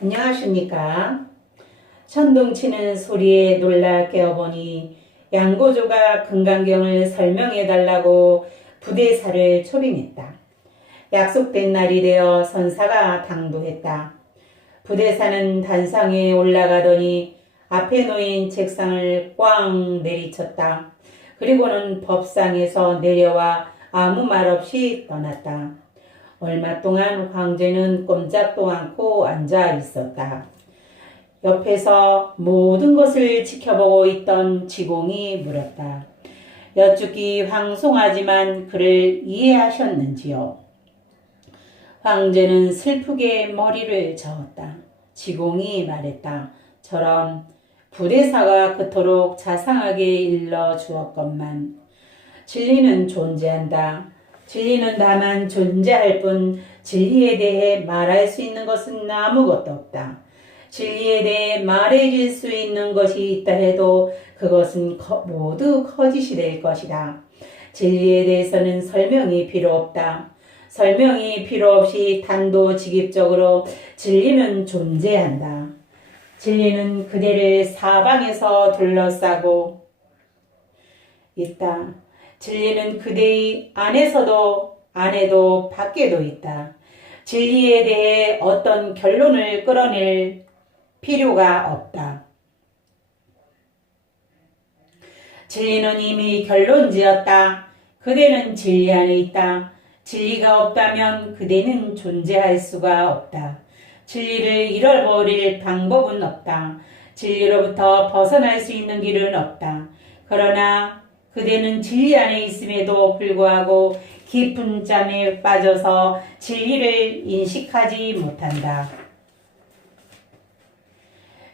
안녕하십니까. 천둥치는 소리에 놀라 깨어보니 양고조가 금강경을 설명해달라고 부대사를 초빙했다. 약속된 날이 되어 선사가 당도했다. 부대사는 단상에 올라가더니 앞에 놓인 책상을 꽝 내리쳤다. 그리고는 법상에서 내려와 아무 말 없이 떠났다. 얼마 동안 황제는 꼼짝도 않고 앉아 있었다. 옆에서 모든 것을 지켜보고 있던 지공이 물었다. 여쭙기 황송하지만 그를 이해하셨는지요? 황제는 슬프게 머리를 저었다. 지공이 말했다. 저런 부대사가 그토록 자상하게 일러 주었건만 진리는 존재한다. 진리는 다만 존재할 뿐 진리에 대해 말할 수 있는 것은 아무것도 없다. 진리에 대해 말해줄 수 있는 것이 있다 해도 그것은 모두 거짓이 될 것이다. 진리에 대해서는 설명이 필요 없다. 설명이 필요 없이 단도직입적으로 진리는 존재한다. 진리는 그대를 사방에서 둘러싸고 있다. 진리는 그대의 안에도 밖에도 있다. 진리에 대해 어떤 결론을 끌어낼 필요가 없다. 진리는 이미 결론지었다. 그대는 진리 안에 있다. 진리가 없다면 그대는 존재할 수가 없다. 진리를 잃어버릴 방법은 없다. 진리로부터 벗어날 수 있는 길은 없다. 그러나 그대는 진리 안에 있음에도 불구하고 깊은 잠에 빠져서 진리를 인식하지 못한다.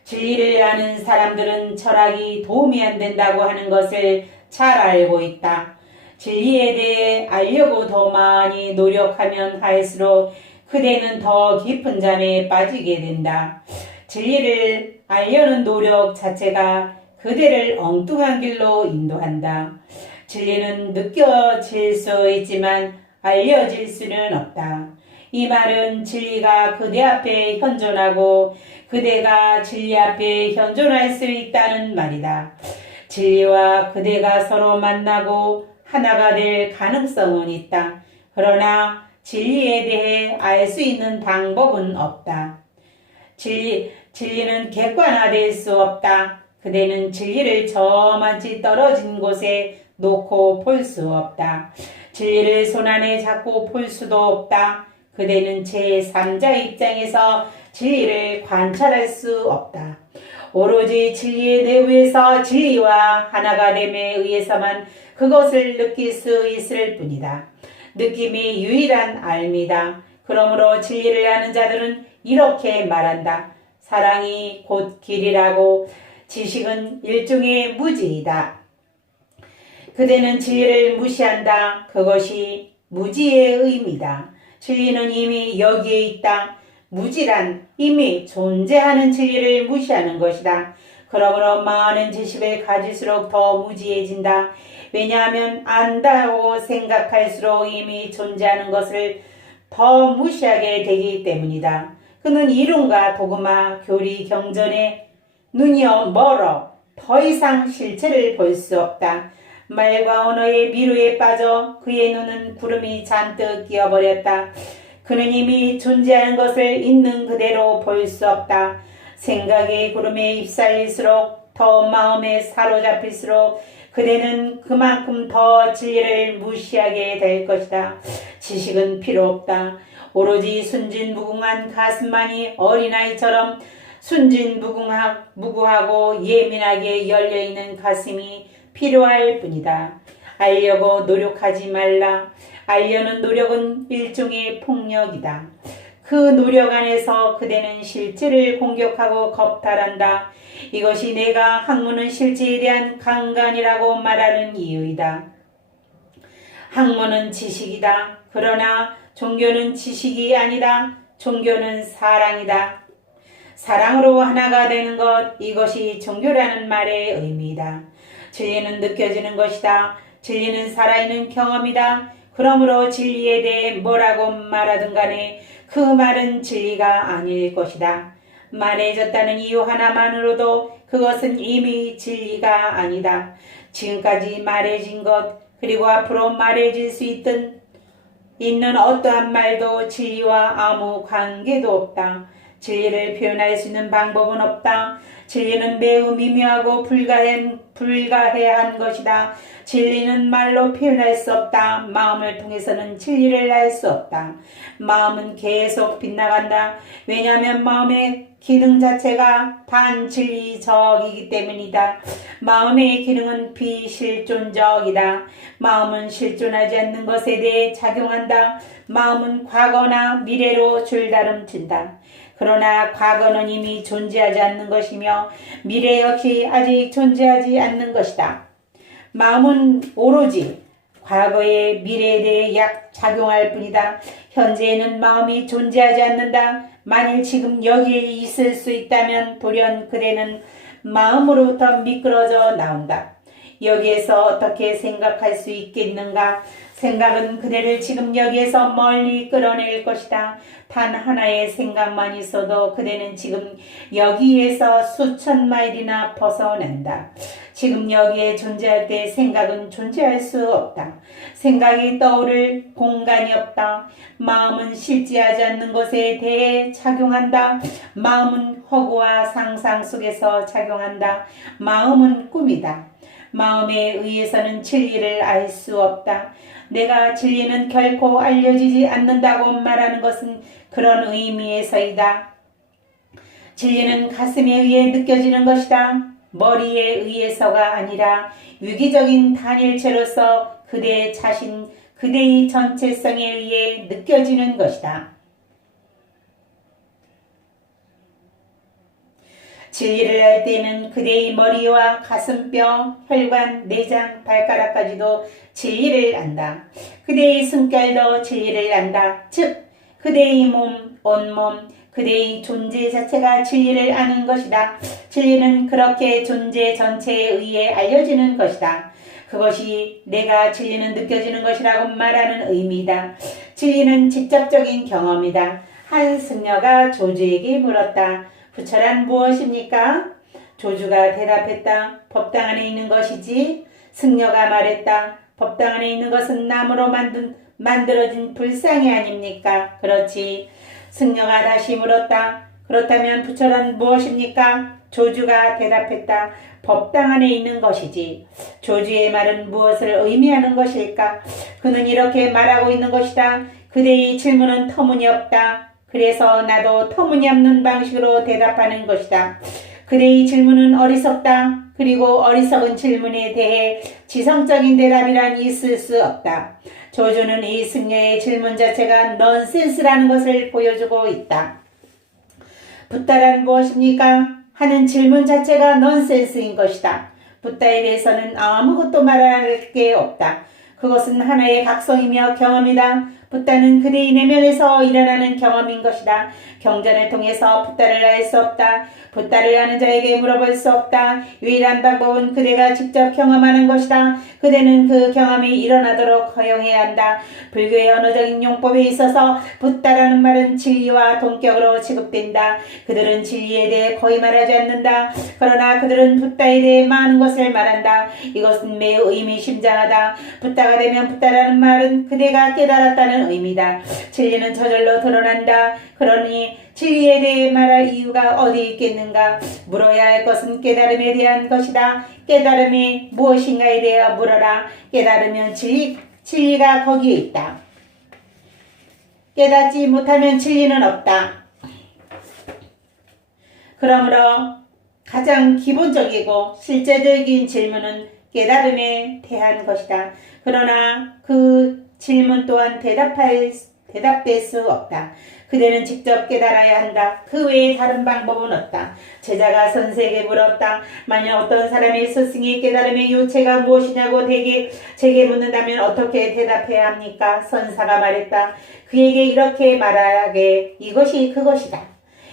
진리를 아는 사람들은 철학이 도움이 안 된다고 하는 것을 잘 알고 있다. 진리에 대해 알려고 더 많이 노력하면 할수록 그대는 더 깊은 잠에 빠지게 된다. 진리를 알려는 노력 자체가 그대를 엉뚱한 길로 인도한다. 진리는 느껴질 수 있지만 알려질 수는 없다. 이 말은 진리가 그대 앞에 현존하고 그대가 진리 앞에 현존할 수 있다는 말이다. 진리와 그대가 서로 만나고 하나가 될 가능성은 있다. 그러나 진리에 대해 알 수 있는 방법은 없다. 진리는 객관화될 수 없다. 그대는 진리를 저만치 떨어진 곳에 놓고 볼 수 없다. 진리를 손안에 잡고 볼 수도 없다. 그대는 제3자 입장에서 진리를 관찰할 수 없다. 오로지 진리의 내부에서 진리와 하나가 됨에 의해서만 그것을 느낄 수 있을 뿐이다. 느낌이 유일한 알미다. 그러므로 진리를 아는 자들은 이렇게 말한다. 사랑이 곧 길이라고. 지식은 일종의 무지이다. 그대는 진리를 무시한다. 그것이 무지의 의미다. 진리는 이미 여기에 있다. 무지란 이미 존재하는 진리를 무시하는 것이다. 그러므로 많은 지식을 가질수록 더 무지해진다. 왜냐하면 안다고 생각할수록 이미 존재하는 것을 더 무시하게 되기 때문이다. 그는 이론과 도그마, 교리, 경전에 눈이 멀어 더 이상 실체를 볼 수 없다. 말과 언어의 미루에 빠져 그의 눈은 구름이 잔뜩 끼어버렸다. 그는 이미 존재하는 것을 있는 그대로 볼 수 없다. 생각의 구름에 휩쓸릴수록 더 마음에 사로잡힐수록 그대는 그만큼 더 진리를 무시하게 될 것이다. 지식은 필요 없다. 오로지 순진무궁한 가슴만이 어린아이처럼 순진무구하고 예민하게 열려있는 가슴이 필요할 뿐이다. 알려고 노력하지 말라. 알려는 노력은 일종의 폭력이다. 그 노력 안에서 그대는 실체를 공격하고 겁탈한다. 이것이 내가 학문은 실체에 대한 강간이라고 말하는 이유이다. 학문은 지식이다. 그러나 종교는 지식이 아니다. 종교는 사랑이다. 사랑으로 하나가 되는 것, 이것이 종교라는 말의 의미이다. 진리는 느껴지는 것이다. 진리는 살아있는 경험이다. 그러므로 진리에 대해 뭐라고 말하든 간에 그 말은 진리가 아닐 것이다. 만해졌다는 이유 하나만으로도 그것은 이미 진리가 아니다. 지금까지 말해진 것 그리고 앞으로 말해질 수 있는 어떠한 말도 진리와 아무 관계도 없다. 진리를 표현할 수 있는 방법은 없다. 진리는 매우 미묘하고 불가해한 것이다. 진리는 말로 표현할 수 없다. 마음을 통해서는 진리를 알 수 없다. 마음은 계속 빗나간다. 왜냐하면 마음의 기능 자체가 반진리적이기 때문이다. 마음의 기능은 비실존적이다. 마음은 실존하지 않는 것에 대해 작용한다. 마음은 과거나 미래로 줄다름친다. 그러나 과거는 이미 존재하지 않는 것이며 미래 역시 아직 존재하지 않는 것이다. 마음은 오로지 과거의 미래에 대해 작용할 뿐이다. 현재에는 마음이 존재하지 않는다. 만일 지금 여기에 있을 수 있다면 돌연 그대는 마음으로부터 미끄러져 나온다. 여기에서 어떻게 생각할 수 있겠는가? 생각은 그대를 지금 여기에서 멀리 끌어낼 것이다. 단 하나의 생각만 있어도 그대는 지금 여기에서 수천 마일이나 벗어난다. 지금 여기에 존재할 때 생각은 존재할 수 없다. 생각이 떠오를 공간이 없다. 마음은 실제하지 않는 것에 대해 작용한다. 마음은 허구와 상상 속에서 작용한다. 마음은 꿈이다. 마음에 의해서는 진리를 알 수 없다. 내가 진리는 결코 알려지지 않는다고 말하는 것은 그런 의미에서이다. 진리는 가슴에 의해 느껴지는 것이다. 머리에 의해서가 아니라 유기적인 단일체로서 그대의 전체성에 의해 느껴지는 것이다. 진리를 알 때는 그대의 머리와 가슴뼈, 혈관, 내장, 발가락까지도 진리를 안다. 그대의 숨결도 진리를 안다. 즉 그대의 몸, 온몸, 그대의 존재 자체가 진리를 아는 것이다. 진리는 그렇게 존재 전체에 의해 알려지는 것이다. 그것이 내가 진리는 느껴지는 것이라고 말하는 의미다. 진리는 직접적인 경험이다. 한 승려가 조주에게 물었다. 부처란 무엇입니까? 조주가 대답했다. 법당 안에 있는 것이지. 승려가 말했다. 법당 안에 있는 것은 나무로 만들어진 불상이 아닙니까? 그렇지. 승려가 다시 물었다. 그렇다면 부처란 무엇입니까? 조주가 대답했다. 법당 안에 있는 것이지. 조주의 말은 무엇을 의미하는 것일까? 그는 이렇게 말하고 있는 것이다. 그대의 질문은 터무니없다. 그래서 나도 터무니없는 방식으로 대답하는 것이다. 그대의 질문은 어리석다. 그리고 어리석은 질문에 대해 지성적인 대답이란 있을 수 없다. 조주는 이 승려의 질문 자체가 넌센스라는 것을 보여주고 있다. 붓다란 무엇입니까? 하는 질문 자체가 넌센스인 것이다. 붓다에 대해서는 아무것도 말할 게 없다. 그것은 하나의 각성이며 경험이다. 붓다는 그대의 내면에서 일어나는 경험인 것이다. 경전을 통해서 붓다를 알 수 없다. 붓다를 아는 자에게 물어볼 수 없다. 유일한 방법은 그대가 직접 경험하는 것이다. 그대는 그 경험이 일어나도록 허용해야 한다. 불교의 언어적인 용법에 있어서 붓다라는 말은 진리와 동격으로 취급된다. 그들은 진리에 대해 거의 말하지 않는다. 그러나 그들은 붓다에 대해 많은 것을 말한다. 이것은 매우 의미심장하다. 붓다가 되면 붓다라는 말은 그대가 깨달았다는 의미다. 진리는 저절로 드러난다. 그러니 진리에 대해 말할 이유가 어디 있겠는가? 물어야 할 것은 깨달음에 대한 것이다. 깨달음이 무엇인가에 대해 물어라. 깨달으면 진리가 거기에 있다. 깨닫지 못하면 진리는 없다. 그러므로 가장 기본적이고 실제적인 질문은 깨달음에 대한 것이다. 그러나 그 질문 또한 대답될 수 없다. 그대는 직접 깨달아야 한다. 그 외에 다른 방법은 없다. 제자가 선생에게 물었다. 만약 어떤 사람이 스승이 깨달음의 요체가 무엇이냐고 제게 묻는다면 어떻게 대답해야 합니까? 선사가 말했다. 그에게 이렇게 말하게. 이것이 그것이다.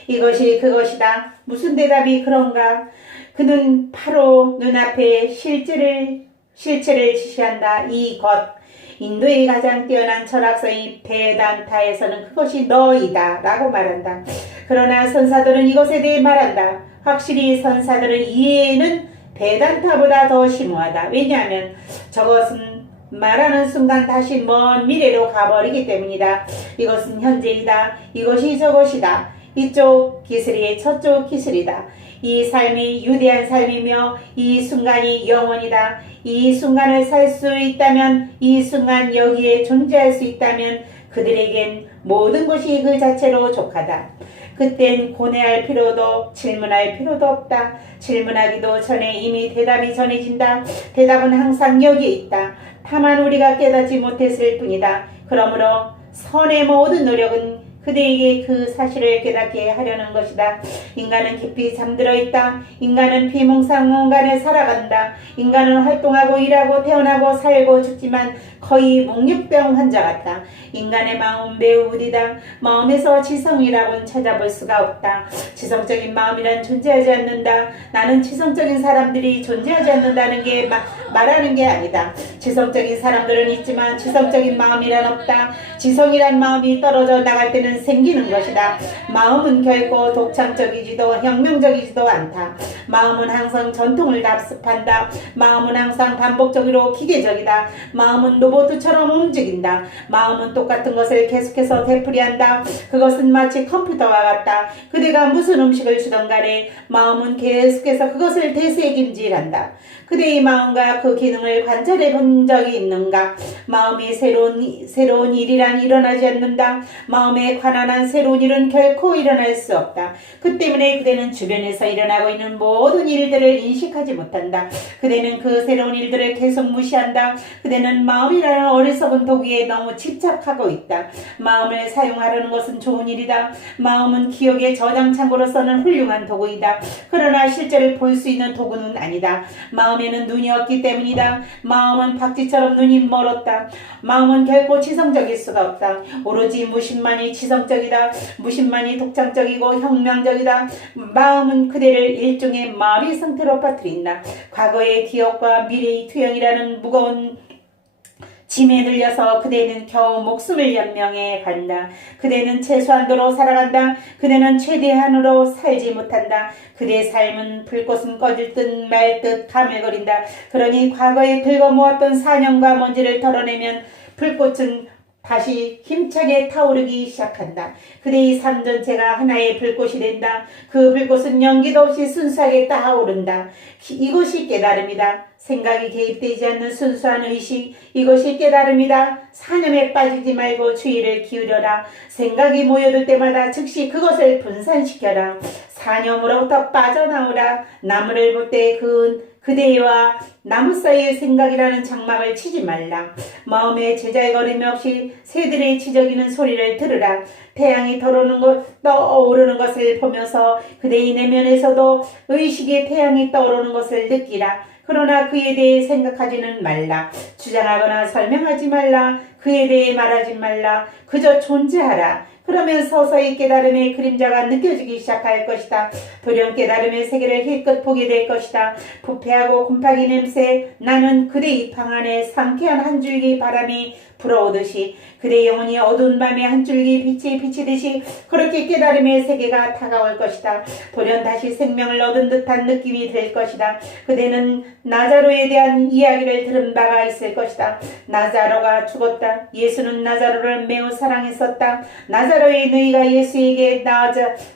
이것이 그것이다. 무슨 대답이 그런가? 그는 바로 눈앞에 실체를 지시한다. 이것. 인도의 가장 뛰어난 철학서인 베단타에서는 그것이 너이다 라고 말한다. 그러나 선사들은 이것에 대해 말한다. 확실히 선사들의 이해는 배단타보다 더 심오하다. 왜냐하면 저것은 말하는 순간 다시 먼 미래로 가버리기 때문이다. 이것은 현재이다. 이것이 저것이다. 이쪽 기술이 저쪽 기술이다. 이 삶이 유대한 삶이며 이 순간이 영원이다. 이 순간을 살 수 있다면, 이 순간 여기에 존재할 수 있다면 그들에겐 모든 것이 그 자체로 족하다. 그땐 고뇌할 필요도 질문할 필요도 없다. 질문하기도 전에 이미 대답이 전해진다. 대답은 항상 여기에 있다. 다만 우리가 깨닫지 못했을 뿐이다. 그러므로 선의 모든 노력은 그대에게 그 사실을 깨닫게 하려는 것이다. 인간은 깊이 잠들어 있다. 인간은 비몽사몽 공간에 살아간다. 인간은 활동하고 일하고 태어나고 살고 죽지만 거의 몽유병 환자 같다. 인간의 마음은 매우 무디다. 마음에서 지성이라고는 찾아볼 수가 없다. 지성적인 마음이란 존재하지 않는다. 나는 지성적인 사람들이 존재하지 않는다는 게 말하는 게 아니다. 지성적인 사람들은 있지만 지성적인 마음이란 없다. 지성이란 마음이 떨어져 나갈 때는 생기는 것이다. 마음은 결코 독창적이지도 혁명적이지도 않다. 마음은 항상 전통을 답습한다. 마음은 항상 반복적으로 기계적이다. 마음은 로봇처럼 움직인다. 마음은 똑같은 것을 계속해서 되풀이한다. 그것은 마치 컴퓨터와 같다. 그대가 무슨 음식을 주던 간에 마음은 계속해서 그것을 되새김질한다. 그대의 마음과 그 기능을 관찰해 본 적이 있는가? 마음이 새로운 일이란 일어나지 않는다. 마음에 관한 한 새로운 일은 결코 일어날 수 없다. 그 때문에 그대는 주변에서 일어나고 있는 모든 일들을 인식하지 못한다. 그대는 그 새로운 일들을 계속 무시한다. 그대는 마음이라는 어리석은 도구에 너무 집착하고 있다. 마음을 사용하려는 것은 좋은 일이다. 마음은 기억의 저장 창고로서는 훌륭한 도구이다. 그러나 실제를 볼 수 있는 도구는 아니다. 마음에는 눈이 없기 때문이다. 마음은 박쥐처럼 눈이 멀었다. 마음은 결코 지성적일 수가 없다. 오로지 무심만이 지성적이다. 무심만이 독창적이고 혁명적이다. 마음은 그대를 일종의 마비 상태로 빠뜨린다. 과거의 기억과 미래의 투영이라는 무거운 짐에 들려서 그대는 겨우 목숨을 연명해 간다. 그대는 최소한도로 살아간다. 그대는 최대한으로 살지 못한다. 그대의 삶은 불꽃은 꺼질 듯 말 듯 가물거린다. 그러니 과거에 긁어모았던 사념과 먼지를 털어내면 불꽃은 다시 힘차게 타오르기 시작한다. 그대의 삶 전체가 하나의 불꽃이 된다. 그 불꽃은 연기도 없이 순수하게 타오른다. 이것이 깨달음이다. 생각이 개입되지 않는 순수한 의식, 이것이 깨달음이다. 사념에 빠지지 말고 주의를 기울여라. 생각이 모여들 때마다 즉시 그것을 분산시켜라. 사념으로부터 빠져나오라. 나무를 볼 때 그대와 나무 사이의 생각이라는 장막을 치지 말라. 마음의 제잘거림 없이 새들의 지저귀는 소리를 들으라. 태양이 떠오르는 것을 보면서 그대의 내면에서도 의식의 태양이 떠오르는 것을 느끼라. 그러나 그에 대해 생각하지는 말라. 주장하거나 설명하지 말라. 그에 대해 말하지 말라. 그저 존재하라. 그러면 서서히 깨달음의 그림자가 느껴지기 시작할 것이다. 돌연 깨달음의 세계를 힐끗 보게 될 것이다. 부패하고 곰팡이 냄새 나는 그대의 방 안에 상쾌한 한 줄기 바람이 불어오듯이 그대의 영혼이 어두운 밤에 한 줄기 빛이 비치듯이 그렇게 깨달음의 세계가 다가올 것이다. 돌연 다시 생명을 얻은 듯한 느낌이 들 것이다. 그대는 나자로에 대한 이야기를 들은 바가 있을 것이다. 나자로가 죽었다. 예수는 나자로를 매우 사랑했었다. 나자로의 너희가 예수에게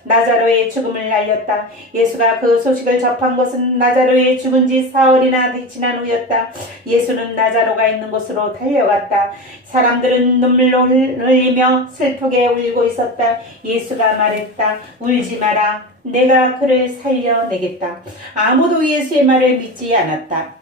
나자로의 죽음을 알렸다. 예수가 그 소식을 접한 것은 나자로의 죽은 지 사흘이나 지난 후였다. 예수는 나자로가 있는 곳으로 달려갔다. 사람들은 눈물로 흘리며 슬프게 울고 있었다. 예수가 말했다. 울지 마라. 내가 그를 살려내겠다. 아무도 예수의 말을 믿지 않았다.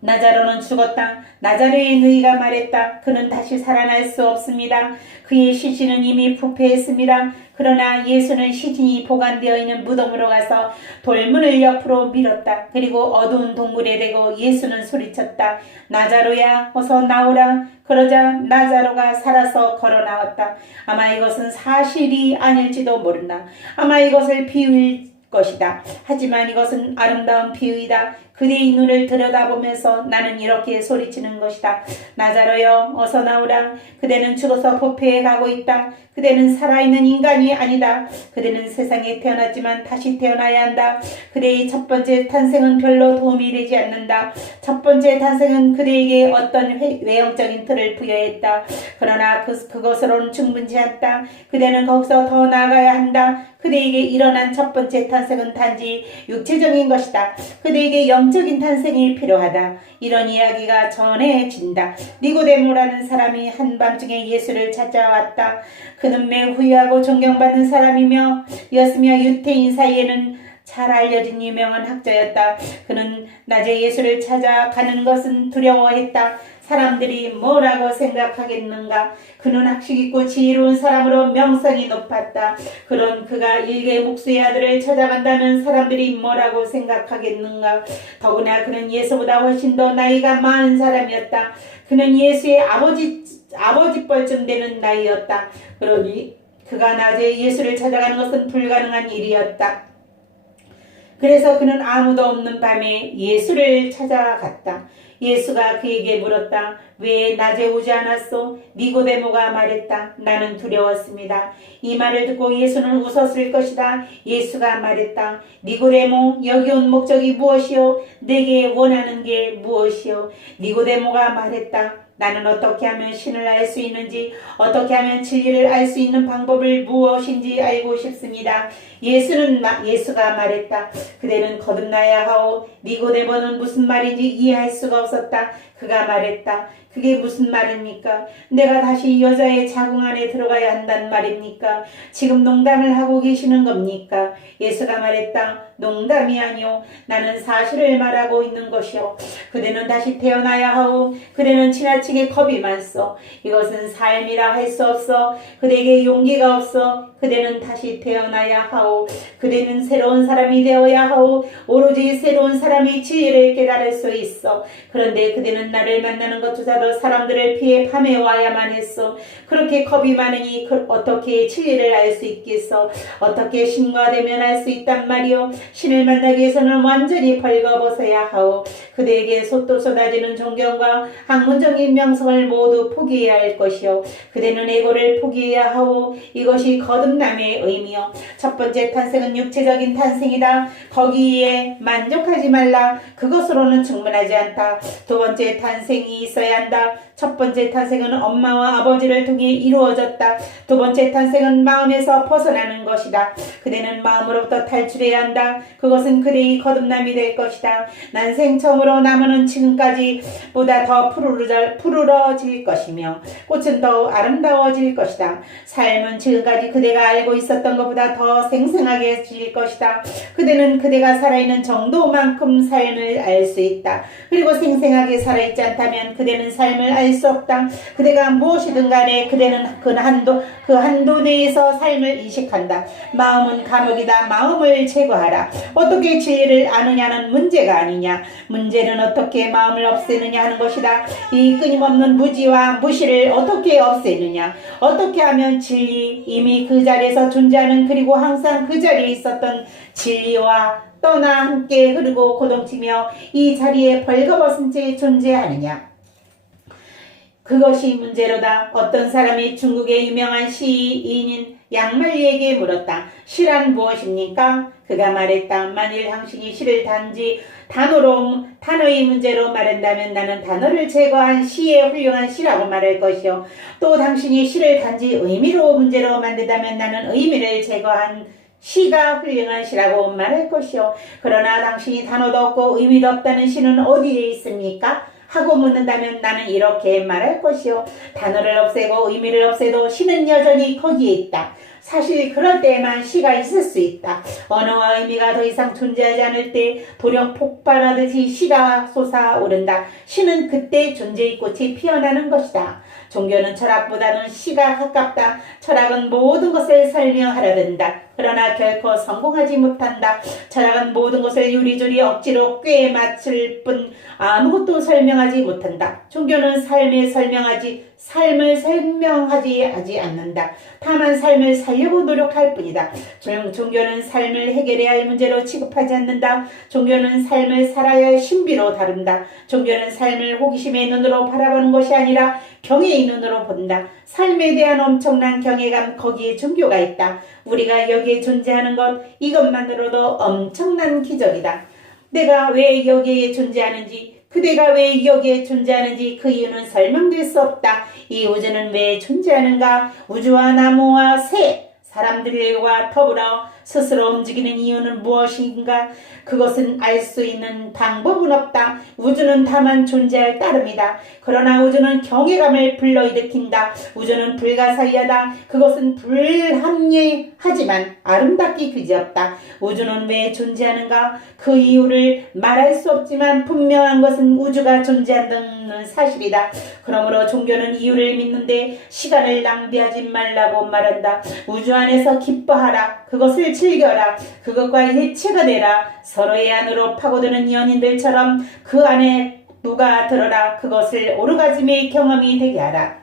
나자로는 죽었다. 나자로의 너희가 말했다. 그는 다시 살아날 수 없습니다. 그의 시신은 이미 부패했습니다. 그러나 예수는 시신이 보관되어 있는 무덤으로 가서 돌문을 옆으로 밀었다. 그리고 어두운 동굴에 대고 예수는 소리쳤다. 나자로야, 어서 나오라. 그러자 나자로가 살아서 걸어 나왔다. 아마 이것은 사실이 아닐지도 모른다. 아마 이것을 것이다. 하지만 이것은 아름다운 비유이다. 그대의 눈을 들여다보면서 나는 이렇게 소리치는 것이다. 나자로여 어서 나오라. 그대는 죽어서 부패해 가고 있다. 그대는 살아있는 인간이 아니다. 그대는 세상에 태어났지만 다시 태어나야 한다. 그대의 첫 번째 탄생은 별로 도움이 되지 않는다. 첫 번째 탄생은 그대에게 어떤 외형적인 틀을 부여했다. 그러나 그것으로는 충분치 않다. 그대는 거기서 더 나아가야 한다. 그대에게 일어난 첫 번째 탄생은 단지 육체적인 것이다. 그대에게 영적인 탄생이 필요하다. 이런 이야기가 전해진다. 니고데모라는 사람이 한밤중에 예수를 찾아왔다. 그는 매우 후유하고 존경받는 사람이며 였으며 유태인 사이에는 잘 알려진 유명한 학자였다. 그는 낮에 예수를 찾아가는 것은 두려워했다. 사람들이 뭐라고 생각하겠는가? 그는 학식 있고 지혜로운 사람으로 명성이 높았다. 그런 그가 일개 목수의 아들을 찾아간다면 사람들이 뭐라고 생각하겠는가? 더구나 그는 예수보다 훨씬 더 나이가 많은 사람이었다. 그는 예수의 아버지뻘쯤 되는 나이였다. 그러니 그가 낮에 예수를 찾아가는 것은 불가능한 일이었다. 그래서 그는 아무도 없는 밤에 예수를 찾아갔다. 예수가 그에게 물었다. 왜 낮에 오지 않았소? 니고데모가 말했다. 나는 두려웠습니다. 이 말을 듣고 예수는 웃었을 것이다. 예수가 말했다. 니고데모, 여기 온 목적이 무엇이요? 내게 원하는 게 무엇이요? 니고데모가 말했다. 나는 어떻게 하면 신을 알 수 있는지, 어떻게 하면 진리를 알 수 있는 방법을 무엇인지 알고 싶습니다. 예수가 말했다. 그대는 거듭나야 하오. 니고데모는 무슨 말인지 이해할 수가 없었다. 그가 말했다. 그게 무슨 말입니까? 내가 다시 여자의 자궁 안에 들어가야 한단 말입니까? 지금 농담을 하고 계시는 겁니까? 예수가 말했다. 농담이 아니오. 나는 사실을 말하고 있는 것이오. 그대는 다시 태어나야 하오. 그대는 지나치게 겁이 많소. 이것은 삶이라 할 수 없어. 그대에게 용기가 없어. 그대는 다시 태어나야 하오. 그대는 새로운 사람이 되어야 하오. 오로지 새로운 사람이 진리를 깨달을 수 있어. 그런데 그대는 나를 만나는 것조차도 사람들을 피해 밤에 와야만 했어. 그렇게 겁이 많으니 어떻게 진리를 알 수 있겠어? 어떻게 신과 대면할 수 있단 말이오? 신을 만나기 위해서는 완전히 벌거벗어야 하오. 그대에게 쏟아지는 존경과 학문적인 명성을 모두 포기해야 할 것이오. 그대는 에고를 포기해야 하오. 이것이 거듭남의 의미요. 첫 번째 탄생은 육체적인 탄생이다. 거기에 만족하지 말라. 그것으로는 충분하지 않다. 두 번째 탄생이 있어야 한다. 첫 번째 탄생은 엄마와 아버지를 통해 이루어졌다. 두 번째 탄생은 마음에서 벗어나는 것이다. 그대는 마음으로부터 탈출해야 한다. 그것은 그대의 거듭남이 될 것이다. 난생 처음으로 나무는 지금까지보다 더 푸르러질 것이며 꽃은 더 아름다워질 것이다. 삶은 지금까지 그대가 알고 있었던 것보다 더 생생하게 질 것이다. 그대는 그대가 살아있는 정도만큼 삶을 알 수 있다. 그리고 생생하게 살아있지 않다면 그대는 삶을 알 수 없다. 그대가 무엇이든 간에 그대는 그 한도 내에서 삶을 인식한다. 마음은 감옥이다. 마음을 제거하라. 어떻게 진리를 아느냐는 문제가 아니냐. 문제는 어떻게 마음을 없애느냐 하는 것이다. 이 끊임없는 무지와 무시를 어떻게 없애느냐. 어떻게 하면 진리, 이미 그 자리에서 존재하는, 그리고 항상 그 자리에 있었던 진리와 떠나 함께 흐르고 고동치며 이 자리에 벌거벗은 채 존재하느냐. 그것이 문제로다. 어떤 사람이 중국의 유명한 시인인 양말리에게 물었다. 시란 무엇입니까? 그가 말했다. 만일 당신이 시를 단지 단어의 문제로 말한다면 나는 단어를 제거한 시의 훌륭한 시라고 말할 것이요. 또 당신이 시를 단지 의미로 문제로 만든다면 나는 의미를 제거한 시가 훌륭한 시라고 말할 것이요. 그러나 당신이 단어도 없고 의미도 없다는 시는 어디에 있습니까? 하고 묻는다면 나는 이렇게 말할 것이요. 단어를 없애고 의미를 없애도 시는 여전히 거기에 있다. 사실 그럴 때에만 시가 있을 수 있다. 언어와 의미가 더 이상 존재하지 않을 때 도령 폭발하듯이 시가 솟아오른다. 시는 그때 존재의 꽃이 피어나는 것이다. 종교는 철학보다는 시가 가깝다. 철학은 모든 것을 설명하려 든다. 그러나 결코 성공하지 못한다. 철학은 모든 것을 요리조리 억지로 꿰 맞출 뿐 아무것도 설명하지 못한다. 종교는 삶을 설명하지 않는다. 다만 삶을 살려고 노력할 뿐이다. 종교는 삶을 해결해야 할 문제로 취급하지 않는다. 종교는 삶을 살아야 할 신비로 다룬다. 종교는 삶을 호기심의 눈으로 바라보는 것이 아니라 경외의 눈으로 본다. 삶에 대한 엄청난 경외감, 거기에 종교가 있다. 우리가 여기에 존재하는 것, 이것만으로도 엄청난 기적이다. 내가 왜 여기에 존재하는지, 그대가 왜 여기에 존재하는지 그 이유는 설명될 수 없다. 이 우주는 왜 존재하는가? 우주와 나무와 새, 사람들과 더불어 스스로 움직이는 이유는 무엇인가? 그것은 알 수 있는 방법은 없다. 우주는 다만 존재할 따름이다. 그러나 우주는 경외감을 불러일으킨다. 우주는 불가사의하다. 그것은 불합리하지만 아름답기 그지없다. 우주는 왜 존재하는가? 그 이유를 말할 수 없지만 분명한 것은 우주가 존재한다는 사실이다. 그러므로 종교는 이유를 믿는데 시간을 낭비하지 말라고 말한다. 우주 안에서 기뻐하라. 그것을 즐겨라. 그것과 일체가 되라. 서로의 안으로 파고드는 연인들처럼 그 안에 누가 들어라. 그것을 오르가즘의 경험이 되게 하라.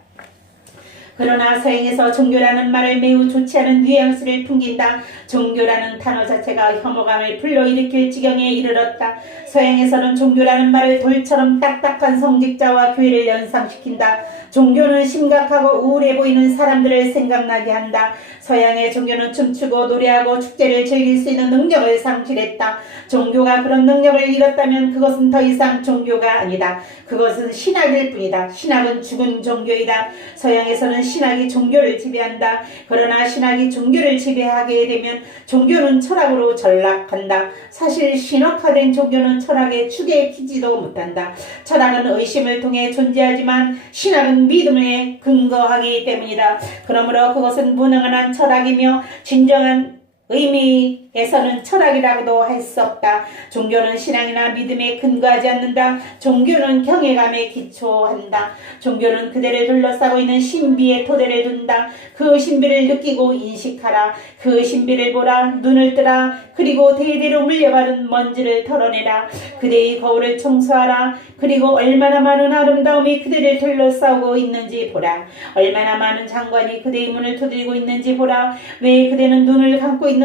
그러나 서양에서 종교라는 말을 매우 좋지 않은 뉘앙스를 풍긴다. 종교라는 단어 자체가 혐오감을 불러일으킬 지경에 이르렀다. 서양에서는 종교라는 말을 돌처럼 딱딱한 성직자와 교회를 연상시킨다. 종교는 심각하고 우울해 보이는 사람들을 생각나게 한다. 서양의 종교는 춤추고 노래하고 축제를 즐길 수 있는 능력을 상실했다. 종교가 그런 능력을 잃었다면 그것은 더 이상 종교가 아니다. 그것은 신학일 뿐이다. 신학은 죽은 종교이다. 서양에서는 신학이 종교를 지배한다. 그러나 신학이 종교를 지배하게 되면 종교는 철학으로 전락한다. 사실 신학화된 종교는 철학의 축에 끼지도 못한다. 철학은 의심을 통해 존재하지만 신학은 믿음에 근거하기 때문이다. 그러므로 그것은 무능한 철학이며 진정한 의미에서는 철학이라고도 할 수 없다. 종교는 신앙이나 믿음에 근거하지 않는다. 종교는 경외감에 기초한다. 종교는 그대를 둘러싸고 있는 신비의 토대를 둔다. 그 신비를 느끼고 인식하라. 그 신비를 보라. 눈을 뜨라. 그리고 대대로 물려받은 먼지를 털어내라. 그대의 거울을 청소하라. 그리고 얼마나 많은 아름다움이 그대를 둘러싸고 있는지 보라. 얼마나 많은 장관이 그대의 문을 두드리고 있는지 보라. 왜 그대는 눈을 감고 있는가?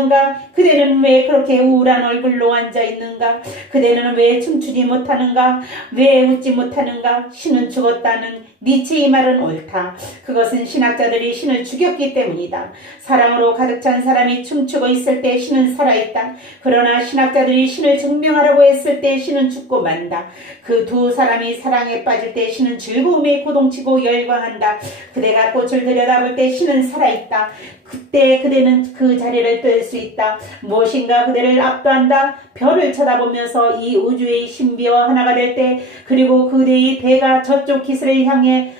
그대는 왜 그렇게 우울한 얼굴로 앉아 있는가? 그대는 왜 춤추지 못하는가? 왜 웃지 못하는가? 신은 죽었다는 니체의 말은 옳다. 그것은 신학자들이 신을 죽였기 때문이다. 사랑으로 가득 찬 사람이 춤추고 있을 때 신은 살아있다. 그러나 신학자들이 신을 증명하라고 했을 때 신은 죽고 만다. 그 두 사람이 사랑에 빠질 때 신은 즐거움에 고동치고 열광한다. 그대가 꽃을 들여다볼 때 신은 살아있다. 그때 그대는 그 자리를 뜰 수 있다. 무엇인가 그대를 압도한다. 별을 쳐다보면서 이 우주의 신비와 하나가 될 때, 그리고 그대의 배가 저쪽 기슬을 향해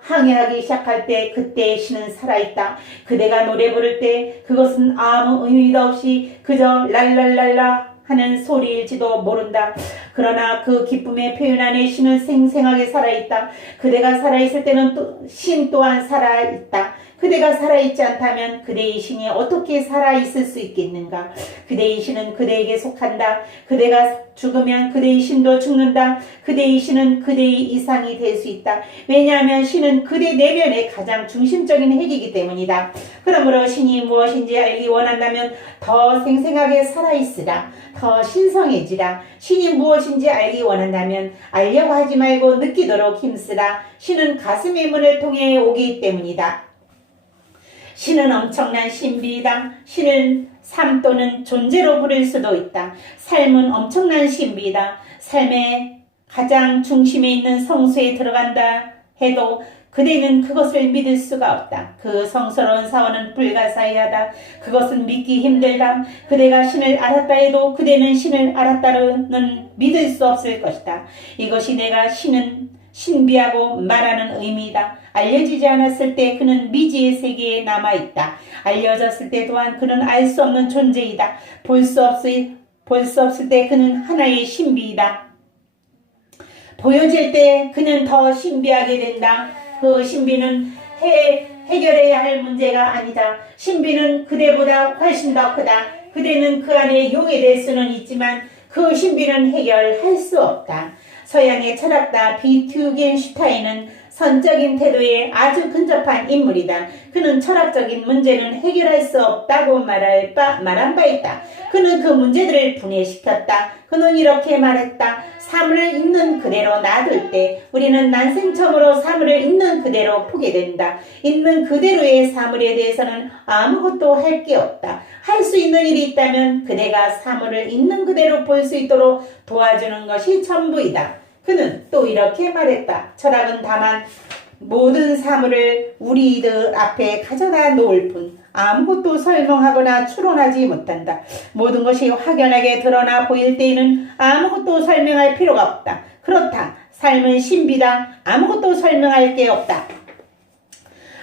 항해하기 시작할 때, 그때 신은 살아있다. 그대가 노래 부를 때 그것은 아무 의미도 없이 그저 랄랄랄라 하는 소리일지도 모른다. 그러나 그 기쁨의 표현 안에 신은 생생하게 살아있다. 그대가 살아있을 때는 신 또한 살아있다. 그대가 살아있지 않다면 그대의 신이 어떻게 살아있을 수 있겠는가? 그대의 신은 그대에게 속한다. 그대가 죽으면 그대의 신도 죽는다. 그대의 신은 그대의 이상이 될 수 있다. 왜냐하면 신은 그대 내면의 가장 중심적인 핵이기 때문이다. 그러므로 신이 무엇인지 알기 원한다면 더 생생하게 살아있으라. 더 신성해지라. 신이 무엇인지 알기 원한다면 알려고 하지 말고 느끼도록 힘쓰라. 신은 가슴의 문을 통해 오기 때문이다. 신은 엄청난 신비이다. 신을 삶 또는 존재로 부를 수도 있다. 삶은 엄청난 신비이다. 삶의 가장 중심에 있는 성소에 들어간다 해도 그대는 그것을 믿을 수가 없다. 그 성스러운 사원은 불가사의하다. 그것은 믿기 힘들다. 그대가 신을 알았다 해도 그대는 신을 알았다는 믿을 수 없을 것이다. 이것이 내가 신은 신비하고 말하는 의미이다. 알려지지 않았을 때 그는 미지의 세계에 남아있다. 알려졌을 때 또한 그는 알 수 없는 존재이다. 볼 수 없을 때 그는 하나의 신비이다. 보여질 때 그는 더 신비하게 된다. 그 신비는 해결해야 할 문제가 아니다. 신비는 그대보다 훨씬 더 크다. 그대는 그 안에 용해될 수는 있지만 그 신비는 해결할 수 없다. 서양의 철학가 비트겐슈타인은 선적인 태도에 아주 근접한 인물이다. 그는 철학적인 문제는 해결할 수 없다고 말한 바 있다. 그는 그 문제들을 분해시켰다. 그는 이렇게 말했다. 사물을 있는 그대로 놔둘 때 우리는 난생처음으로 사물을 있는 그대로 보게 된다. 있는 그대로의 사물에 대해서는 아무것도 할 게 없다. 할 수 있는 일이 있다면 그대가 사물을 있는 그대로 볼 수 있도록 도와주는 것이 전부이다. 그는 또 이렇게 말했다. 철학은 다만 모든 사물을 우리들 앞에 가져다 놓을 뿐 아무것도 설명하거나 추론하지 못한다. 모든 것이 확연하게 드러나 보일 때에는 아무것도 설명할 필요가 없다. 그렇다. 삶은 신비다. 아무것도 설명할 게 없다.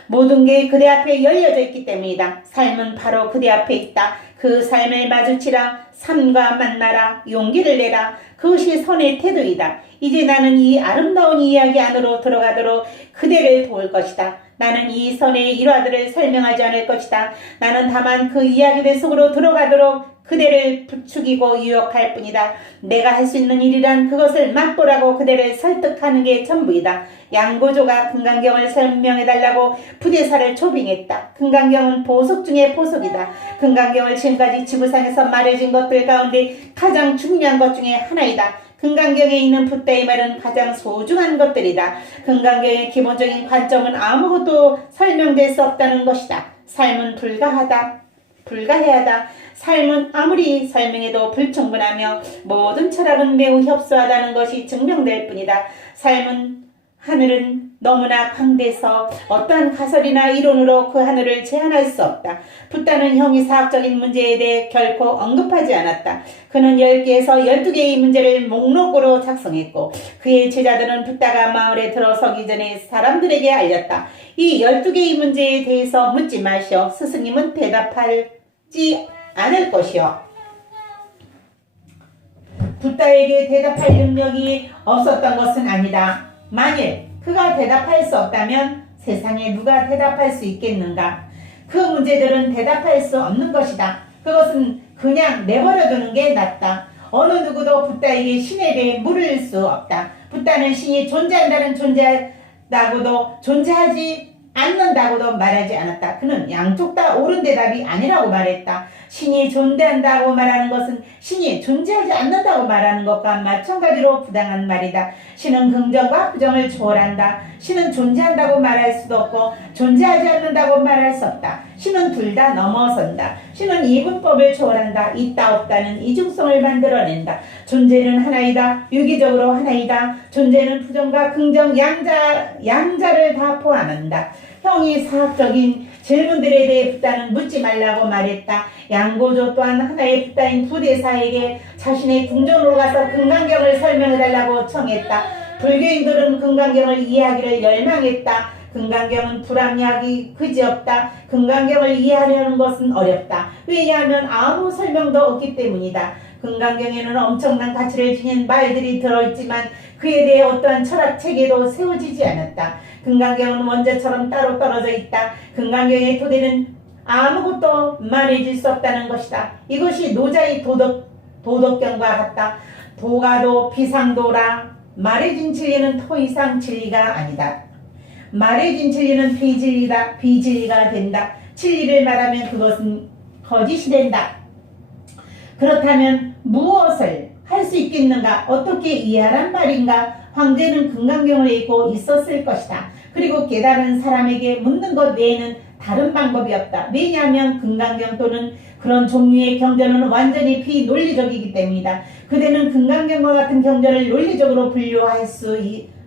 모든 게 그대 앞에 열려져 있기 때문이다. 삶은 바로 그대 앞에 있다. 그 삶을 마주치라. 삶과 만나라. 용기를 내라. 그것이 선의 태도이다. 이제 나는 이 아름다운 이야기 안으로 들어가도록 그대를 도울 것이다. 나는 이 선의 일화들을 설명하지 않을 것이다. 나는 다만 그 이야기들 속으로 들어가도록 그대를 부추기고 유혹할 뿐이다. 내가 할 수 있는 일이란 그것을 맛보라고 그대를 설득하는 게 전부이다. 양고조가 금강경을 설명해달라고 부대사를 초빙했다. 금강경은 보석 중에 보석이다. 금강경을 지금까지 지구상에서 말해진 것들 가운데 가장 중요한 것 중에 하나이다. 금강경에 있는 붓다의 말은 가장 소중한 것들이다. 금강경의 기본적인 관점은 아무것도 설명될 수 없다는 것이다. 삶은 불가해야 하다. 삶은 아무리 설명해도 불충분하며 모든 철학은 매우 협소하다는 것이 증명될 뿐이다. 하늘은 너무나 광대해서 어떠한 가설이나 이론으로 그 하늘을 제한할 수 없다. 붓다는 형이사학적인 문제에 대해 결코 언급하지 않았다. 그는 10개에서 12개의 문제를 목록으로 작성했고 그의 제자들은 붓다가 마을에 들어서기 전에 사람들에게 알렸다. 이 12개의 문제에 대해서 묻지 마시오. 스승님은 대답하지 않을 것이요. 붓다에게 대답할 능력이 없었던 것은 아니다. 만일 그가 대답할 수 없다면 세상에 누가 대답할 수 있겠는가? 그 문제들은 대답할 수 없는 것이다. 그것은 그냥 내버려두는 게 낫다. 어느 누구도 붓다에게 신에 대해 물을 수 없다. 붓다는 신이 존재한다고도 존재하지 않는다고도 말하지 않았다. 그는 양쪽 다 옳은 대답이 아니라고 말했다. 신이 존재한다고 말하는 것은 신이 존재하지 않는다고 말하는 것과 마찬가지로 부당한 말이다. 신은 긍정과 부정을 초월한다. 신은 존재한다고 말할 수도 없고 존재하지 않는다고 말할 수 없다. 신은 둘 다 넘어선다. 신은 이분법을 초월한다. 있다 없다는 이중성을 만들어낸다. 존재는 하나이다. 유기적으로 하나이다. 존재는 부정과 긍정 양자를 다 포함한다. 형이 사학적인 질문들에 대해 붓다는 묻지 말라고 말했다. 양고조 또한 하나의 붓다인 부대사에게 자신의 궁전으로 가서 금강경을 설명해달라고 청했다. 불교인들은 금강경을 이해하기를 열망했다. 금강경은 불합리하기 그지없다. 금강경을 이해하려는 것은 어렵다. 왜냐하면 아무 설명도 없기 때문이다. 금강경에는 엄청난 가치를 지닌 말들이 들어있지만 그에 대해 어떠한 철학 체계도 세워지지 않았다. 금강경은 원자처럼 따로 떨어져 있다. 금강경의 토대는 아무것도 말해질 수 없다는 것이다. 이것이 노자의 도덕경과 같다. 도가도 비상도라. 말해진 진리는 더 이상 진리가 아니다. 말해진 진리는 비진리가 된다. 진리를 말하면 그것은 거짓이 된다. 그렇다면 무엇을 할 수 있겠는가? 어떻게 이해하란 말인가? 황제는 금강경을 읽고 있었을 것이다. 그리고 깨달은 사람에게 묻는 것 외에는 다른 방법이 없다. 왜냐하면 금강경 또는 그런 종류의 경전은 완전히 비논리적이기 때문이다. 그대는 금강경과 같은 경전을 논리적으로 분류할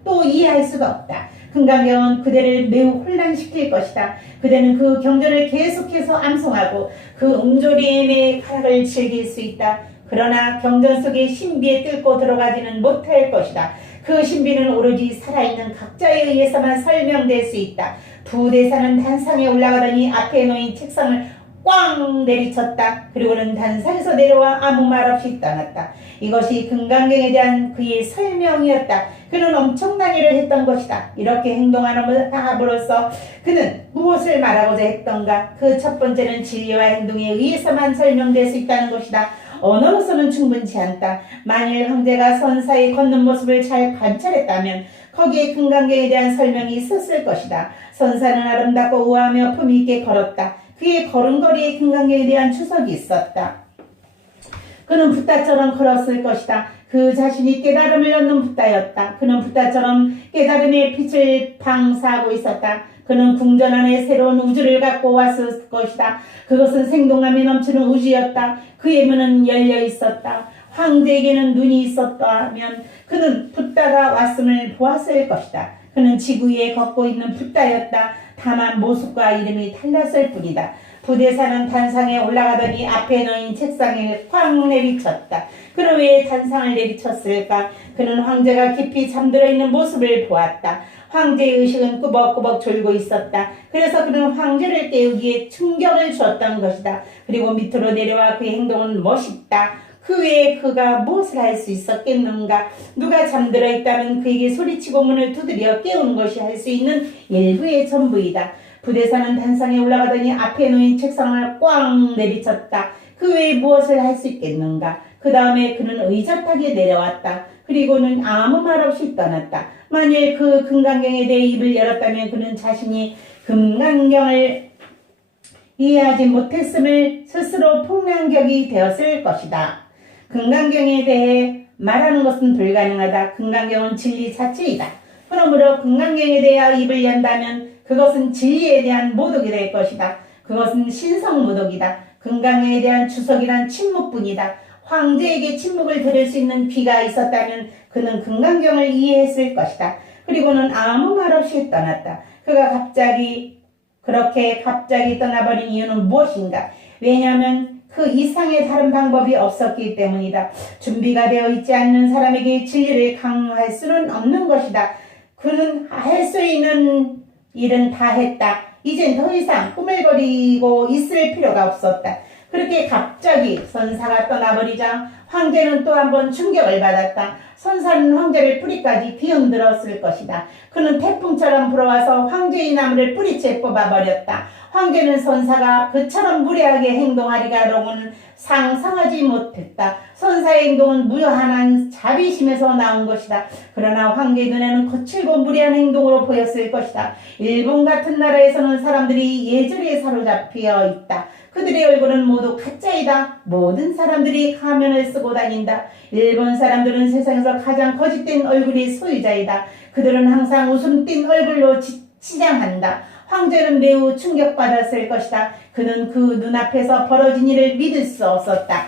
또 이해할 수가 없다. 금강경은 그대를 매우 혼란시킬 것이다. 그대는 그 경전을 계속해서 암송하고 그 음조림의 쾌락을 즐길 수 있다. 그러나 경전 속의 신비에 뚫고 들어가지는 못할 것이다. 그 신비는 오로지 살아있는 각자에 의해서만 설명될 수 있다. 부대사는 단상에 올라가더니 앞에 놓인 책상을 꽝 내리쳤다. 그리고는 단상에서 내려와 아무 말 없이 떠났다. 이것이 금강경에 대한 그의 설명이었다. 그는 엄청난 일을 했던 것이다. 이렇게 행동함으로써 그는 무엇을 말하고자 했던가? 그 첫 번째는 진리와 행동에 의해서만 설명될 수 있다는 것이다. 언어로서는 충분치 않다. 만일 황제가 선사의 걷는 모습을 잘 관찰했다면 거기에 금강경에 대한 설명이 있었을 것이다. 선사는 아름답고 우아하며 품위 있게 걸었다. 그의 걸음걸이에 금강경에 대한 추석이 있었다. 그는 붓다처럼 걸었을 것이다. 그 자신이 깨달음을 얻는 붓다였다. 그는 붓다처럼 깨달음의 빛을 방사하고 있었다. 그는 궁전 안에 새로운 우주를 갖고 왔을 것이다. 그것은 생동감이 넘치는 우주였다. 그의 문은 열려 있었다. 황제에게는 눈이 있었다면 그는 붓다가 왔음을 보았을 것이다. 그는 지구 위에 걷고 있는 붓다였다. 다만 모습과 이름이 달랐을 뿐이다. 부대사는 단상에 올라가더니 앞에 놓인 책상에 쾅 내리쳤다. 그는 왜 단상을 내리쳤을까? 그는 황제가 깊이 잠들어 있는 모습을 보았다. 황제의 의식은 꾸벅꾸벅 졸고 있었다. 그래서 그는 황제를 깨우기에 충격을 주었던 것이다. 그리고 밑으로 내려와 그의 행동은 멋있다. 그 외에 그가 무엇을 할 수 있었겠는가? 누가 잠들어 있다면 그에게 소리치고 문을 두드려 깨우는 것이 할 수 있는 일부의 전부이다. 부대사는 단상에 올라가더니 앞에 놓인 책상을 꽝 내리쳤다. 그 외에 무엇을 할 수 있겠는가? 그 다음에 그는 의젓하게 내려왔다. 그리고는 아무 말 없이 떠났다. 만일 그 금강경에 대해 입을 열었다면 그는 자신이 금강경을 이해하지 못했음을 스스로 폭량격이 되었을 것이다. 금강경에 대해 말하는 것은 불가능하다. 금강경은 진리 자체이다. 그러므로 금강경에 대하여 입을 연다면 그것은 진리에 대한 모독이 될 것이다. 그것은 신성모독이다. 금강경에 대한 주석이란 침묵뿐이다. 황제에게 침묵을 들을 수 있는 귀가 있었다면 그는 금강경을 이해했을 것이다. 그리고는 아무 말 없이 떠났다. 그가 그렇게 갑자기 떠나버린 이유는 무엇인가? 왜냐하면 그 이상의 다른 방법이 없었기 때문이다. 준비가 되어 있지 않는 사람에게 진리를 강요할 수는 없는 것이다. 그는 할 수 있는 일은 다 했다. 이젠 더 이상 꾸물거리고 있을 필요가 없었다. 그렇게 갑자기 선사가 떠나버리자 황제는 또 한 번 충격을 받았다. 선사는 황제를 뿌리까지 뒤흔들었을 것이다. 그는 태풍처럼 불어와서 황제의 나무를 뿌리채 뽑아버렸다. 황제는 선사가 그처럼 무례하게 행동하리라고는 상상하지 못했다. 선사의 행동은 무한한 자비심에서 나온 것이다. 그러나 황제 눈에는 거칠고 무례한 행동으로 보였을 것이다. 일본 같은 나라에서는 사람들이 예절에 사로잡혀 있다. 그들의 얼굴은 모두 가짜이다. 모든 사람들이 가면을 쓰고 다닌다. 일본 사람들은 세상에서 가장 거짓된 얼굴이 소유자이다. 그들은 항상 웃음 띤 얼굴로 치장한다. 황제는 매우 충격받았을 것이다. 그는 그 눈앞에서 벌어진 일을 믿을 수 없었다.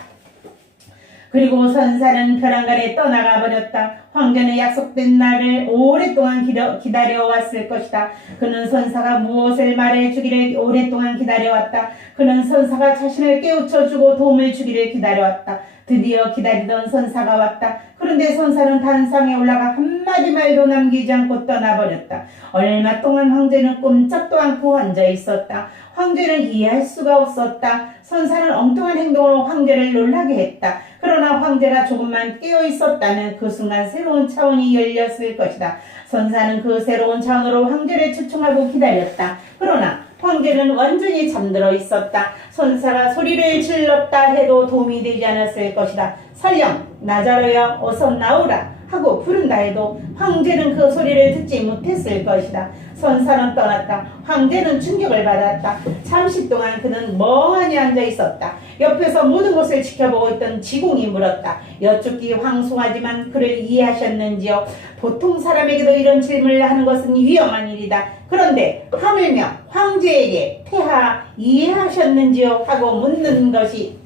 그리고 선사는 벼랑간에 떠나가 버렸다. 황제는 약속된 날을 오랫동안 기다려왔을 것이다. 그는 선사가 무엇을 말해주기를 오랫동안 기다려왔다. 그는 선사가 자신을 깨우쳐주고 도움을 주기를 기다려왔다. 드디어 기다리던 선사가 왔다. 그런데 선사는 단상에 올라가 한마디 말도 남기지 않고 떠나버렸다. 얼마 동안 황제는 꼼짝도 않고 앉아 있었다. 황제는 이해할 수가 없었다. 선사는 엉뚱한 행동으로 황제를 놀라게 했다. 그러나 황제가 조금만 깨어 있었다면 그 순간 새로운 차원이 열렸을 것이다. 선사는 그 새로운 차원으로 황제를 추청하고 기다렸다. 그러나 황제는 완전히 잠들어 있었다. 선사가 소리를 질렀다 해도 도움이 되지 않았을 것이다. 설령 나자로야 어서 나오라 하고 부른다 해도 황제는 그 소리를 듣지 못했을 것이다. 선사는 떠났다. 황제는 충격을 받았다. 잠시 동안 그는 멍하니 앉아 있었다. 옆에서 모든 것을 지켜보고 있던 지공이 물었다. 여쭙기 황송하지만 그를 이해하셨는지요? 보통 사람에게도 이런 질문을 하는 것은 위험한 일이다. 그런데 하물며 황제에게 폐하 이해하셨는지요? 하고 묻는 것이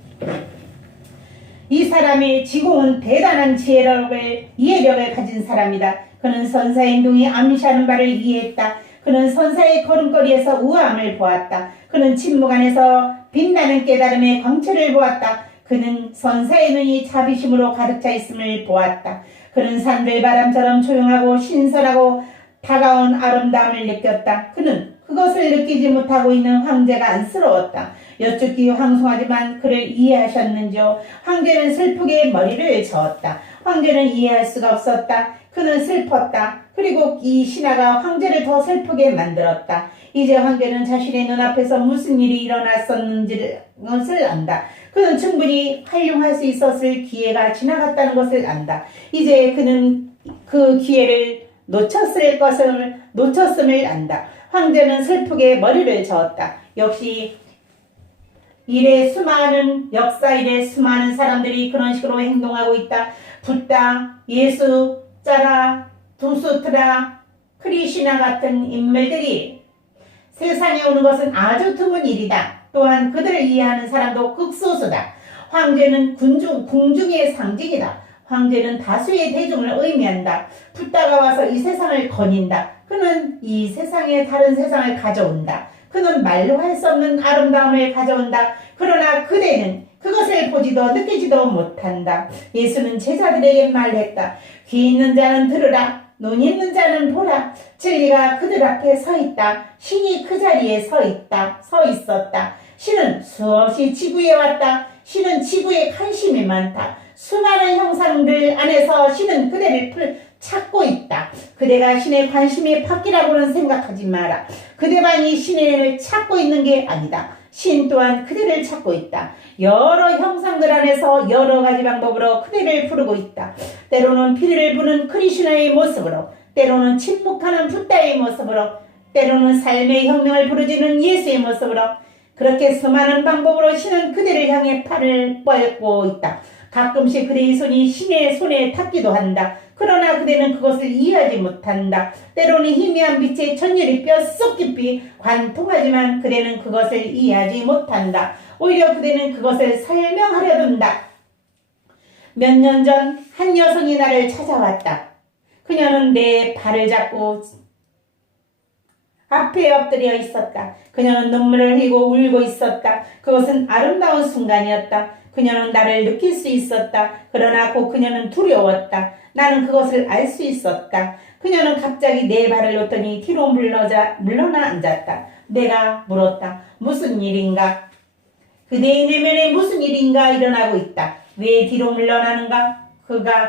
이 사람의 지공은 대단한 이해력을 가진 사람이다. 그는 선사의 행동이 암시하는 바를 이해했다. 그는 선사의 걸음걸이에서 우아함을 보았다. 그는 침묵 안에서 빛나는 깨달음의 광채를 보았다. 그는 선사의 눈이 자비심으로 가득 차 있음을 보았다. 그는 산들바람처럼 조용하고 신선하고 다가온 아름다움을 느꼈다. 그는 그것을 느끼지 못하고 있는 황제가 안쓰러웠다. 여쭙기 황송하지만 그를 이해하셨는지요. 황제는 슬프게 머리를 저었다. 황제는 이해할 수가 없었다. 그는 슬펐다. 그리고 이 신하가 황제를 더 슬프게 만들었다. 이제 황제는 자신의 눈앞에서 무슨 일이 일어났었는지를 안다. 그는 충분히 활용할 수 있었을 기회가 지나갔다는 것을 안다. 이제 그는 그 기회를 놓쳤음을 안다. 황제는 슬프게 머리를 저었다. 역시 역사 일에 수많은 사람들이 그런 식으로 행동하고 있다. 붓다, 예수, 짜라, 두수트라, 크리시나 같은 인물들이 세상에 오는 것은 아주 드문 일이다. 또한 그들을 이해하는 사람도 극소수다. 황제는 궁중의 상징이다. 황제는 다수의 대중을 의미한다. 붓다가 와서 이 세상을 거닌다. 그는 이 세상에 다른 세상을 가져온다. 그는 말로 할 수 없는 아름다움을 가져온다. 그러나 그대는 그것을 보지도 느끼지도 못한다. 예수는 제자들에게 말했다. 귀 있는 자는 들으라. 눈 있는 자는 보라. 진리가 그들 앞에 서 있다. 신이 그 자리에 서 있었다. 신은 수없이 지구에 왔다. 신은 지구에 관심이 많다. 수많은 형상들 안에서 신은 그대를 찾고 있다. 그대가 신의 관심이 밖이라고는 생각하지 마라. 그대만이 신을 찾고 있는 게 아니다. 신 또한 그대를 찾고 있다. 여러 형상들 안에서 여러 가지 방법으로 그대를 부르고 있다. 때로는 피리를 부는 크리슈나의 모습으로, 때로는 침묵하는 붓다의 모습으로, 때로는 삶의 혁명을 부르짖는 예수의 모습으로, 그렇게 수많은 방법으로 신은 그대를 향해 팔을 뻗고 있다. 가끔씩 그대의 손이 신의 손에 닿기도 한다. 그러나 그대는 그것을 이해하지 못한다. 때로는 희미한 빛의 천율이 뼛속 깊이 관통하지만 그대는 그것을 이해하지 못한다. 오히려 그대는 그것을 설명하려 든다. 몇 년 전 한 여성이 나를 찾아왔다. 그녀는 내 발을 잡고 앞에 엎드려 있었다. 그녀는 눈물을 흘리고 울고 있었다. 그것은 아름다운 순간이었다. 그녀는 나를 느낄 수 있었다. 그러나 곧 그녀는 두려웠다. 나는 그것을 알 수 있었다. 그녀는 갑자기 내 발을 놓더니 뒤로 물러나 앉았다. 내가 물었다. 무슨 일인가? 그대의 내면에 무슨 일인가 일어나고 있다. 왜 뒤로 물러나는가?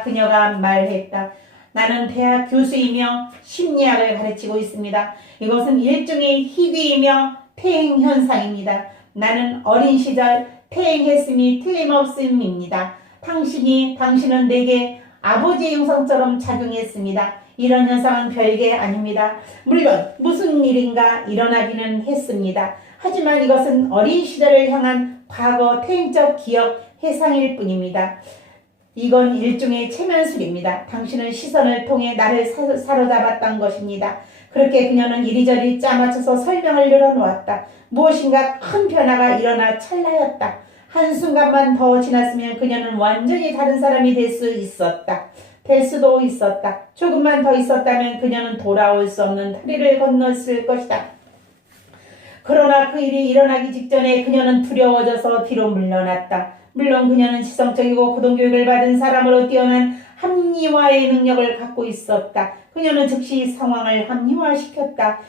그녀가 말했다. 나는 대학 교수이며 심리학을 가르치고 있습니다. 이것은 일종의 희귀이며 퇴행 현상입니다. 나는 어린 시절 퇴행했음이 틀림없음입니다. 당신은 내게 아버지의 형상처럼 작용했습니다. 이런 현상은 별게 아닙니다. 물론 무슨 일인가 일어나기는 했습니다. 하지만 이것은 어린 시절을 향한 과거 퇴행적 기억 해상일 뿐입니다. 이건 일종의 체면술입니다. 당신은 시선을 통해 나를 사로잡았던 것입니다. 그렇게 그녀는 이리저리 짜맞춰서 설명을 늘어놓았다. 무엇인가 큰 변화가 일어나 찰나였다. 한순간만 더 지났으면 그녀는 완전히 다른 사람이 될 수도 있었다. 조금만 더 있었다면 그녀는 돌아올 수 없는 다리를 건넜을 것이다. 그러나 그 일이 일어나기 직전에 그녀는 두려워져서 뒤로 물러났다. 물론 그녀는 지성적이고 고등교육을 받은 사람으로 뛰어난 합리화의 능력을 갖고 있었다. 그녀는 즉시 상황을 합리화시켰다.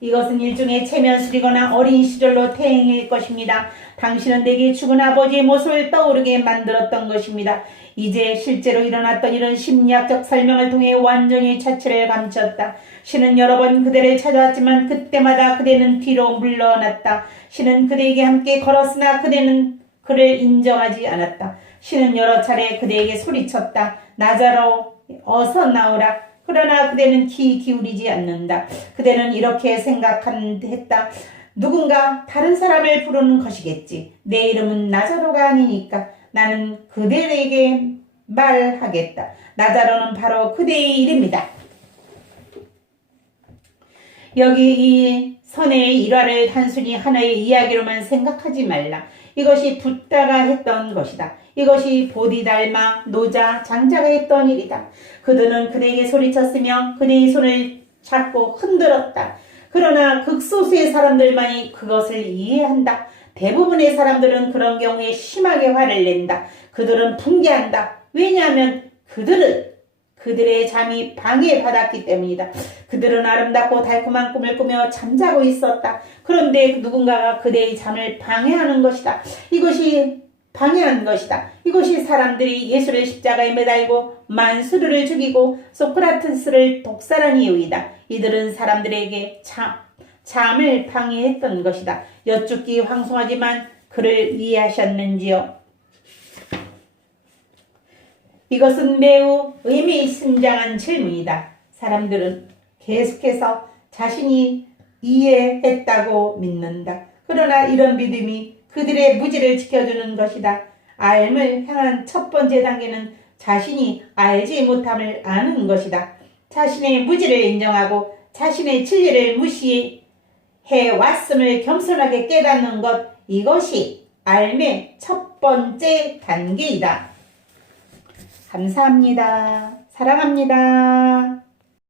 이것은 일종의 체면술이거나 어린 시절로 퇴행일 것입니다. 당신은 내게 죽은 아버지의 모습을 떠오르게 만들었던 것입니다. 이제 실제로 일어났던 일은 심리학적 설명을 통해 완전히 자취를 감췄다. 신은 여러 번 그대를 찾아왔지만 그때마다 그대는 뒤로 물러났다. 신은 그대에게 함께 걸었으나 그대는 그를 인정하지 않았다. 신은 여러 차례 그대에게 소리쳤다. 나자로 어서 나오라. 그러나 그대는 귀 기울이지 않는다. 그대는 이렇게 생각했다. 누군가 다른 사람을 부르는 것이겠지. 내 이름은 나자로가 아니니까 나는 그대에게 말하겠다. 나자로는 바로 그대의 이름이다. 여기 이 선의 일화를 단순히 하나의 이야기로만 생각하지 말라. 이것이 붓다가 했던 것이다. 이것이 보디달마, 노자, 장자가 했던 일이다. 그들은 그대에게 소리쳤으며 그대의 손을 잡고 흔들었다. 그러나 극소수의 사람들만이 그것을 이해한다. 대부분의 사람들은 그런 경우에 심하게 화를 낸다. 그들은 붕괴한다. 왜냐하면 그들의 잠이 방해받았기 때문이다. 그들은 아름답고 달콤한 꿈을 꾸며 잠자고 있었다. 그런데 누군가가 그대의 잠을 방해하는 것이다. 이것이 방해한 것이다. 이것이 사람들이 예수를 십자가에 매달고 만수르를 죽이고 소크라테스를 독살한 이유이다. 이들은 사람들에게 잠을 방해했던 것이다. 여쭙기 황송하지만 그를 이해하셨는지요? 이것은 매우 의미심장한 질문이다. 사람들은 계속해서 자신이 이해했다고 믿는다. 그러나 이런 믿음이 그들의 무지를 지켜주는 것이다. 알을 향한 첫 번째 단계는 자신이 알지 못함을 아는 것이다. 자신의 무지를 인정하고 자신의 진리를 무시해 왔음을 겸손하게 깨닫는 것, 이것이 알의 첫 번째 단계이다. 감사합니다. 사랑합니다.